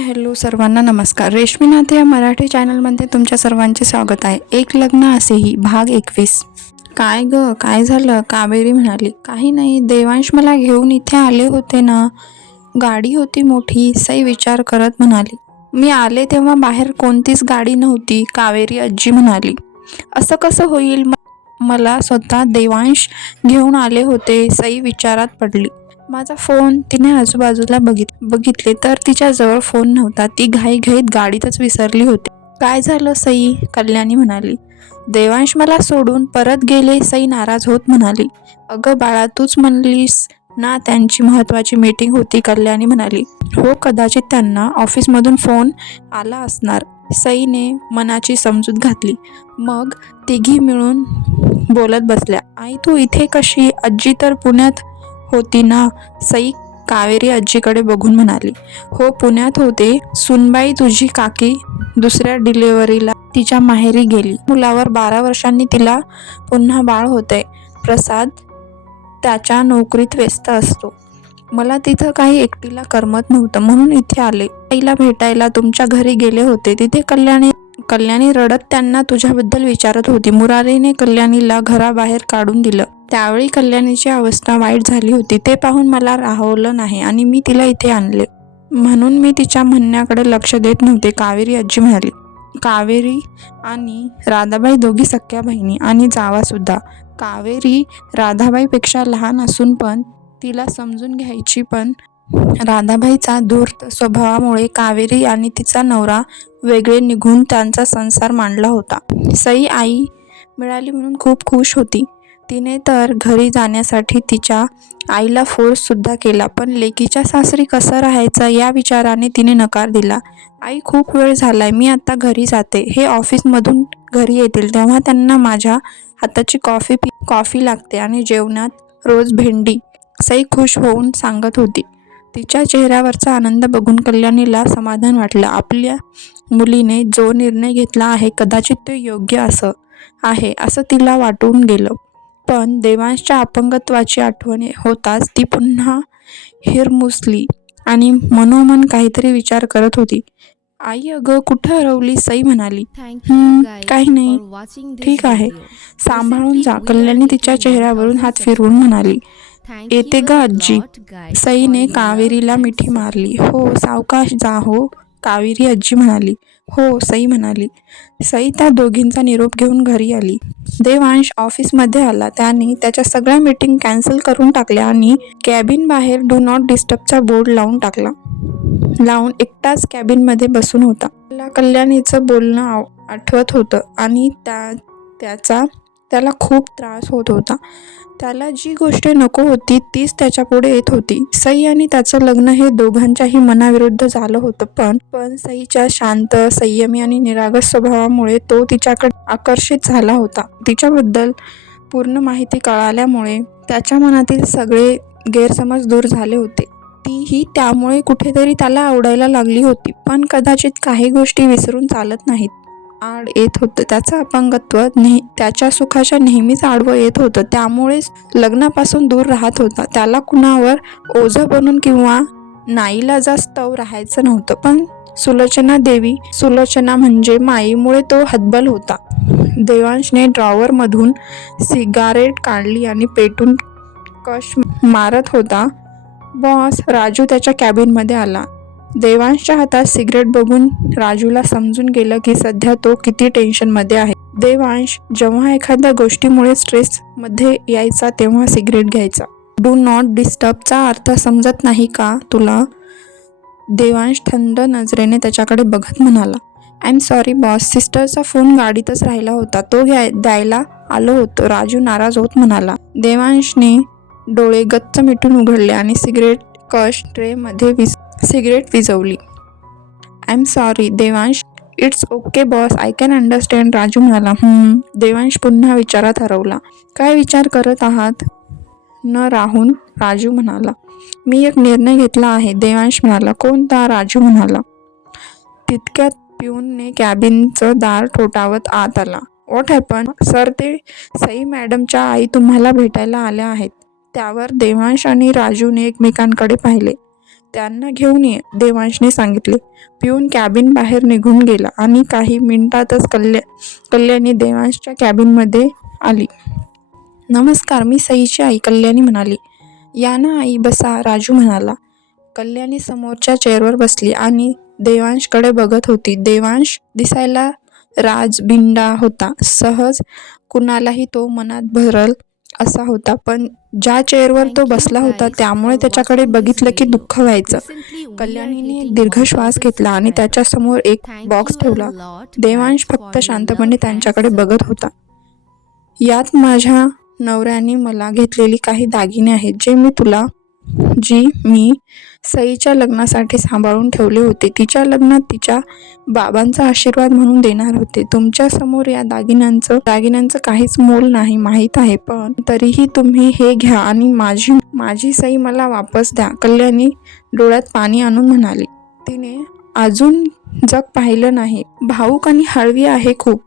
Hi hello सर्वांना नमस्कार. रेश्मी नाथे या मराठी चॅनलमध्ये तुमच्या सर्वांचे स्वागत आहे. एक लग्न असेही भाग 21. काय ग, काय झालं? कावेरी म्हणाली. काही नाही, देवांश मला घेऊन इथे आले होते ना, गाडी होती मोठी. सई विचार करत म्हणाली. मी आले तेव्हा बाहेर कोणतीच गाडी नव्हती. कावेरी आजी म्हणाली. असं कसं होईल? मला स्वतः देवांश घेऊन आले होते. सई विचारात पडली. माझा फोन. तिने आजूबाजूला बघितले तर तिच्याजवळ फोन नव्हता. ती घाईघाईत गाडीतच विसरली होती. काय झालं सई? कल्याणी म्हणाली. देवांश मला सोडून परत गेले. सई नाराज होत म्हणाली. अगं बाळा, तूच म्हणलीस ना त्यांची महत्वाची मीटिंग होती. कल्याणी म्हणाली. हो, कदाचित त्यांना ऑफिसमधून फोन आला असणार. सईने मनाची समजूत घातली. मग तिघी मिळून बोलत बसल्या. आई, तू इथे कशी? आजी तर पुण्यात होती ना? सई कावेरी आजीकडे बघून म्हणाली. हो, पुण्यात होते. सुनबाई तुझी काकी दुसऱ्या डिलिव्हरीला तिच्या माहेरी गेली. मुलावर 12 वर्षांनी तिला पुन्हा बाळ होतंय. प्रसाद त्याच्या नोकरीत व्यस्त असतो. मला तिथं काही एकटीला करमत नव्हतं म्हणून इथे आले. आईला भेटायला तुमच्या घरी गेले होते. तिथे कल्याणी रडत त्यांना तुझ्याबद्दल विचारत होती. मुरारीने कल्याणीला घराबाहेर काढून दिलं. त्यावेळी कल्याणीची अवस्था वाईट झाली होती. ते पाहून मला राहवलं नाही आणि मी तिला इथे आणले. म्हणून मी तिच्या म्हणण्याकडे लक्ष देत नव्हते. कावेरी आजी म्हणाली. कावेरी आणि राधाबाई दोघी सख्या बहिणी आणि जावा सुद्धा. कावेरी राधाबाईपेक्षा लहान असून पण तिला समजून घ्यायची, पण राधाबाईचा धूर्त स्वभावामुळे कावेरी आणि तिचा नवरा वेगळे निघून त्यांचा संसार मांडला होता. सई आई मिळाली म्हणून खूप खुश होती. तिने तर घरी जाण्यासाठी तिच्या आईला फोर्स सुद्धा केला, पण लेकीच्या सासरी कसं राहायचं या विचाराने तिने नकार दिला. आई, खूप वेळ झालाय, मी आता घरी जाते. हे ऑफिसमधून घरी येतील तेव्हा त्यांना माझ्या हाताची कॉफी लागते आणि जेवणात रोज भेंडी. सई खुश होऊन सांगत होती. तिच्या चेहऱ्यावरचा आनंद बघून कल्याणीला समाधान वाटलं. आपल्या मुलीने जो निर्णय घेतला आहे कदाचित तो योग्य आहे असं तिला वाटून गेलं. पण देवांशच्या अपंगत्वाची आठवण होताच ती पुन्हा हिरमुसली आणि मनोमन काहीतरी विचार करत होती. आई, अगं कुठं हरवली? सई म्हणाली. काही नाही, ठीक आहे, सांभाळून जा. कल्याणी तिच्या चेहऱ्यावरून हात फिरवून म्हणाली. येते ग आजी. सईने कावेरीला मिठी मारली. हो, सावकाश जा हो, कावेरी आजी म्हणाली. हो, सई म्हणाली. सई त्या दोघींचा निरोप घेऊन घरी आली. देवांश ऑफिसमध्ये आला. त्याने त्याच्या सगळ्या मीटिंग कॅन्सल करून टाकल्या आणि कॅबिन बाहेर डू नॉट डिस्टर्बचा बोर्ड लावून एकटाच कॅबिनमध्ये बसून होता. त्याला कल्याणीचं बोलणं आठवत होतं आणि त्याला खूप त्रास होत होता. त्याला जी गोष्ट नको होती तीच त्याच्यापुढे येत होती. सई आणि त्याचं लग्न हे दोघांच्याही मनाविरुद्ध झालं होतं, पण सईच्या शांत, संयमी आणि निरागस स्वभावामुळे तो तिच्याकडे आकर्षित झाला होता. तिच्याबद्दल पूर्ण माहिती कळाल्यामुळे त्याच्या मनातील सगळे गैरसमज दूर झाले होते. तीही त्यामुळे कुठेतरी त्याला आवडायला लागली होती. पण कदाचित काही गोष्टी विसरून चालत नाहीत. आड येत होतं. त्याचं अपंगत्व त्याच्या सुखाच्या नेहमीच आडवं येत होतं. त्यामुळेच लग्नापासून दूर राहत होता. त्याला कुणावर ओझं बनून किंवा नाईलाजास्तव राहायचं नव्हतं. पण सुलोचना म्हणजे माईमुळे तो हतबल होता. देवांशने ड्रॉवरमधून सिगारेट काढली आणि पेटून कश मारत होता. बॉस, राजू त्याच्या कॅबिनमध्ये आला. देवांशच्या हातात सिगरेट बघून राजूला समजून गेलं की सध्या तो किती टेन्शनमध्ये आहे. देवांश जेव्हा एखाद्या गोष्टीमुळे स्ट्रेसमध्ये यायचा तेव्हा सिगरेट घ्यायचा. डू नॉट डिस्टर्बचा अर्थ समजत नाही का तुला? देवांश थंड नजरेने त्याच्याकडे बघत म्हणाला. आय एम सॉरी बॉस, सिस्टरचा फोन गाडीतच राहिला होता, तो द्यायला आलो होतो. राजू नाराज होत म्हणाला. देवांशने डोळे गच्च मिटून उघडले आणि सिगरेट कश ट्रेमध्ये सिगरेट विझवली. I am sorry Devansh. It's okay boss, I can understand. Raju म्हणाला. देवांश पुन्हा विचारात हरवला. काय विचार करत आहात? न राहून राजू म्हणाला. मी एक निर्णय घेतला आहे. देवांश म्हणाला. कोणता? राजू म्हणाला. तितक्यात पिऊनने कॅबिनचं दार ठोठावत आत आला. What happen? सर, ते सई मॅडमच्या आई तुम्हाला भेटायला आल्या आहेत. त्यावर देवांश आणि राजूने एकमेकांकडे पाहिले. त्यांना घेऊन ये, देवांशने सांगितले. पिऊन कॅबिन बाहेर निघून गेला आणि काही मिनिटातच कल्याणी देवांशच्या कॅबिनमध्ये आली. नमस्कार, मी सईची आई, कल्याणी म्हणाली. या ना आई, बसा, राजू म्हणाला. कल्याणी समोरच्या चेअरवर बसली आणि देवांशकडे बघत होती. देवांश दिसायला राजबिंडा होता. सहज कुणालाही तो मनात भरल असा होता, पण ज्या चेअरवर तो बसला होता त्यामुळे त्याच्याकडे बघितलं की दुःख व्हायचं. कल्याणीने एक दीर्घ श्वास घेतला आणि त्याच्यासमोर एक बॉक्स ठेवला. देवांश फक्त शांतपणे त्यांच्याकडे बघत होता. यात माझ्या नवऱ्याने मला घेतलेली काही दागिने आहेत, जी मी सईच्या लग्नासाठी सांभाळून ठेवले होते. तिच्या लग्नात तिच्या बाबांचा आशीर्वाद म्हणून देणार होते. तुमच्या समोर या दागिन्यांचं काहीच मोल नाही, माहीत आहे, पण तरीही तुम्ही हे घ्या आणि माझी सई मला वापस द्या, कल्याणी डोळ्यात पाणी आणून म्हणाली. तिने अजून जग पाहिलं नाही. भावूक आणि हळवी आहे खूप.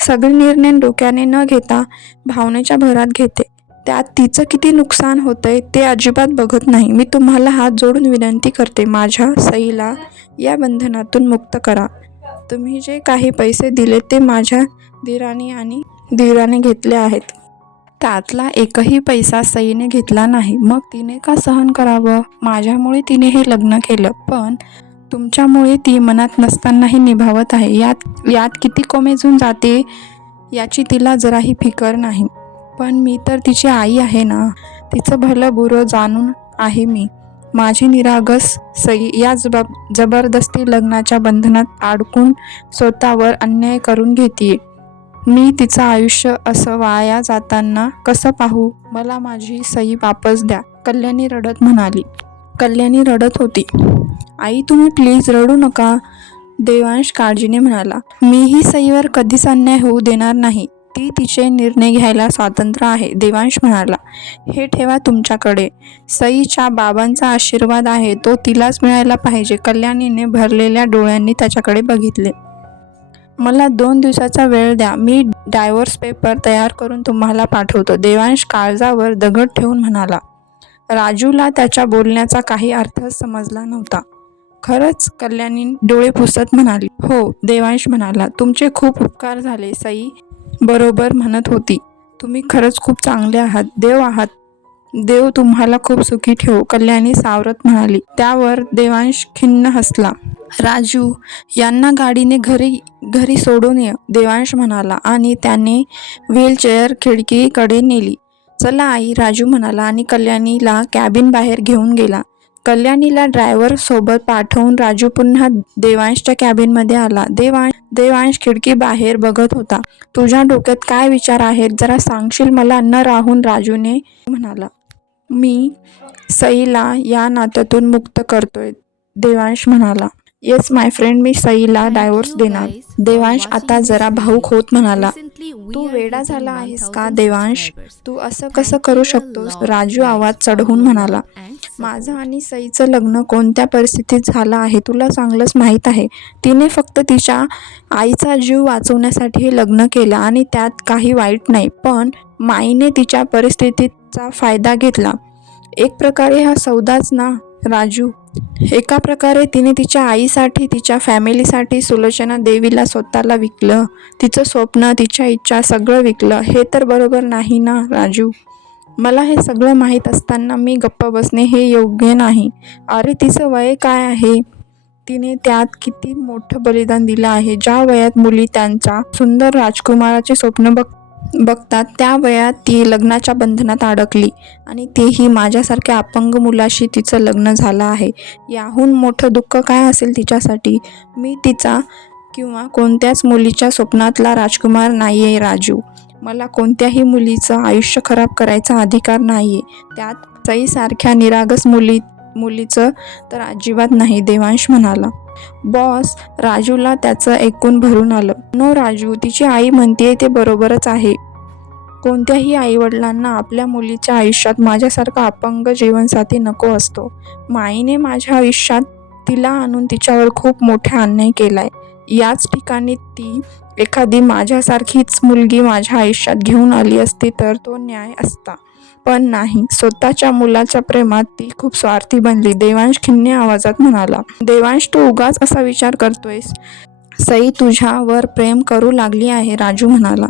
सगळे निर्णय डोक्याने न घेता भावनेच्या भरात घेते. त्यात तिचं किती नुकसान होतंय ते अजिबात बघत नाही. मी तुम्हाला हात जोडून विनंती करते, माझ्या सईला या बंधनातून मुक्त करा. तुम्ही जे काही पैसे दिले ते माझ्या दीराने घेतले आहेत. त्यातला एकही पैसा सईने घेतला नाही. मग तिने का सहन करावं? माझ्यामुळे तिने हे लग्न केलं, पण तुमच्यामुळे ती मनात नसतानाही निभावत आहे. यात किती कोमेजून जाते याची तिला जराही फिकर नाही. पण मी तर तिची आई आहे ना. तिचं भलं बुरं जाणून आहे मी. माझी निरागस सई या जबरदस्ती लग्नाच्या बंधनात अडकून स्वतःवर अन्याय करून घेतीये. मी तिचं आयुष्य असं वाया जाताना कसं पाहू? मला माझी सई वापस द्या, कल्याणी रडत म्हणाली. कल्याणी रडत होती. आई, तुम्ही प्लीज रडू नका, देवांश काळजीने म्हणाला. मीही सईवर कधीच अन्याय होऊ देणार नाही. ती तिचे निर्णय घ्यायला स्वतंत्र आहे, देवांश म्हणाला. हे ठेवा तुमच्याकडे. सईच्या बाबांचा आशीर्वाद आहे, तो तिलाच मिळायला पाहिजे. कल्याणीने भरलेल्या डोळ्यांनी त्याच्याकडे बघितले. मला 2 दिवसाचा वेळ द्या. मी डायव्होर्स पेपर तयार करून तुम्हाला पाठवतो, देवांश काळजावर दगड ठेवून म्हणाला. राजूला त्याच्या बोलण्याचा काही अर्थच समजला नव्हता. खरंच, कल्याणी डोळे पुसत म्हणाली. हो, देवांश म्हणाला. तुमचे खूप उपकार झाले, सई बरोबर म्हणत होती. तुम्ही खरंच खूप चांगले आहात, देव तुम्हाला खूप सुखी ठेवो, कल्याणी सावरत म्हणाली. त्यावर देवांश खिन्न हसला. राजू यांना गाडीने घरी सोडून ये, देवांश म्हणाला आणि त्याने व्हीलचेअर खिडकीकडे नेली. चला आई, राजू म्हणाला आणि कल्याणीला कॅबिन बाहेर घेऊन गेला. कल्याणीला ड्रायव्हर सोबत पाठवून राजू पुन्हा देवांशच्या कॅबिनमध्ये आला. देवांश खिडकी बाहेर बघत होता. तुझ्या डोक्यात काय विचार आहेत, जरा सांगशील मला? न राहून राजूने म्हणाला. मी सईला या नात्यातून मुक्त करतोय, देवांश म्हणाला. येस माय फ्रेंड, मी सईला डायव्होर्स देणार, देवांश आता जरा भाऊक होत म्हणाला. तू वेडा झाला आहेस का देवांश? तू असं कसं करू शकतोस? राजू आवाज चढवून म्हणाला. माझं आणि सईचं लग्न कोणत्या परिस्थितीत झालं आहे तुला चांगलंच माहीत आहे. तिने फक्त तिच्या आईचा जीव वाचवण्यासाठी हे लग्न केलं आणि त्यात काही वाईट नाही, पण माईने तिच्या परिस्थितीचा फायदा घेतला. एक प्रकारे हा सौदाच ना राजू. एका प्रकारे तिने तिच्या आईसाठी, तिच्या फॅमिलीसाठी सुलोचना देवीला स्वतःला विकलं. तिचं स्वप्न, तिच्या इच्छा सगळं विकलं. हे तर बरोबर नाही ना राजू. मला हे सगळं माहीत असताना मी गप्प बसणे हे योग्य नाही. अरे, तिचं वय काय आहे? तिने त्यात किती मोठं बलिदान दिलं आहे. ज्या वयात मुली त्यांच्या सुंदर राजकुमाराचे स्वप्न बघतात त्या वयात ती लग्नाच्या बंधनात अडकली आणि तेही माझ्यासारख्या अपंग मुलाशी तिचं लग्न झालं आहे. याहून मोठं दुःख काय असेल तिच्यासाठी? मी तिचा किंवा कोणत्याच मुलीच्या स्वप्नातला राजकुमार नाही आहे राजू. मला कोणत्याही मुलीचं आयुष्य खराब करायचा अधिकार नाही आहे, त्यात सईसारख्या निरागस मुलीचं तर अजिबात नाही, देवांश म्हणाला. बॉस, राजूला त्याचं ऐकून भरून आलं. नो राजू, तिची आई म्हणतेय ते बरोबरच आहे. कोणत्याही आईवडिलांना आपल्या मुलीच्या आयुष्यात माझ्यासारखा अपंग जीवनसाथी नको असतो. माईने माझ्या आयुष्यात तिला आणून तिच्यावर खूप मोठा अन्याय केलाय. याच ठिकाणी ती एखादी माझ्यासारखीच मुलगी माझ्या आयुष्यात घेऊन आली असती तर तो न्याय असता. पण नाही, स्वतःच्या मुलाच्या प्रेमात ती खूप स्वार्थी बनली. देवांश खिन्न आवाजात म्हणाला. देवांश, तू उगाच असा विचार करतोयस. सई तुझ्यावर प्रेम करू लागली आहे, राजू म्हणाला.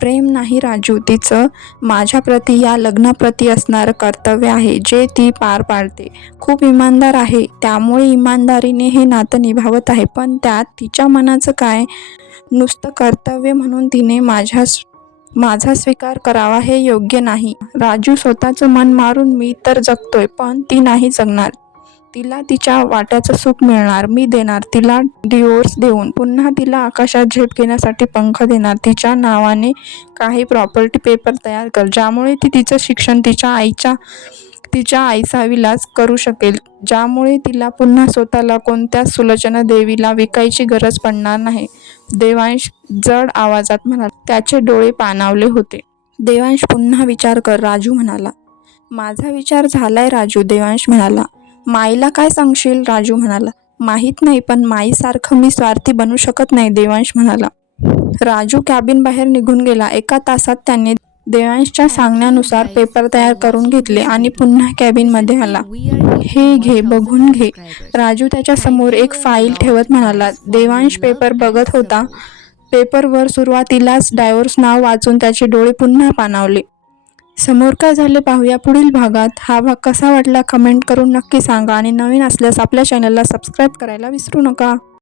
प्रेम नाही राजू, तिचं माझ्याप्रती, या लग्नाप्रती असणारं कर्तव्य आहे जे ती पार पाडते. खूप इमानदार आहे, त्यामुळे इमानदारीने हे नातं निभावत आहे. पण त्यात तिच्या मनाचं काय? नुसतं कर्तव्य म्हणून तिने माझा स्वीकार करावा हे योग्य नाही. राजू, स्वतःचं मन मारून मी तर जगतोय, पण ती नाही जगणार. तिला तिच्या वाट्याचं सुख मिळणार, मी देणार तिला डिवोर्स देऊन. पुन्हा तिला आकाशात झेप घेण्यासाठी पंख देणार. तिच्या नावाने काही प्रॉपर्टी पेपर तयार कर, ज्यामुळे ती तिचं शिक्षण तिच्या आईचा विलास करू शकेल, ज्यामुळे तिला पुन्हा स्वतःला कोणत्याच सुलोचना देवीला विकायची गरज पडणार नाही, देवांश जड आवाजात म्हणाला. त्याचे डोळे पाणावले होते. देवांश, पुन्हा विचार कर, राजू म्हणाला. माझा विचार झालाय राजू, देवांश म्हणाला. माईला काय सांगशील? राजू म्हणाला. माहीत नाही, पण माईसारखं मी स्वार्थी बनू शकत नाही, देवांश म्हणाला. राजू कॅबिन बाहेर निघून गेला. 1 तासात त्याने देवांशच्या सांगण्यानुसार पेपर तयार करून घेतले आणि पुन्हा कॅबिनमध्ये आला. हे घे, बघून घे, राजू त्याच्या समोर एक फाईल ठेवत म्हणाला. देवांश पेपर बघत होता. पेपरवर सुरुवातीलाच डायव्होर्स नाव वाचून त्याचे डोळे पुन्हा पाणावले. समोर काय झाले पाहूया पुढील भागात. हा भाग कसा वाटला कमेंट करून नक्की सांगा आणि नवीन असल्यास आपल्या चॅनलला सबस्क्राईब करायला विसरू नका.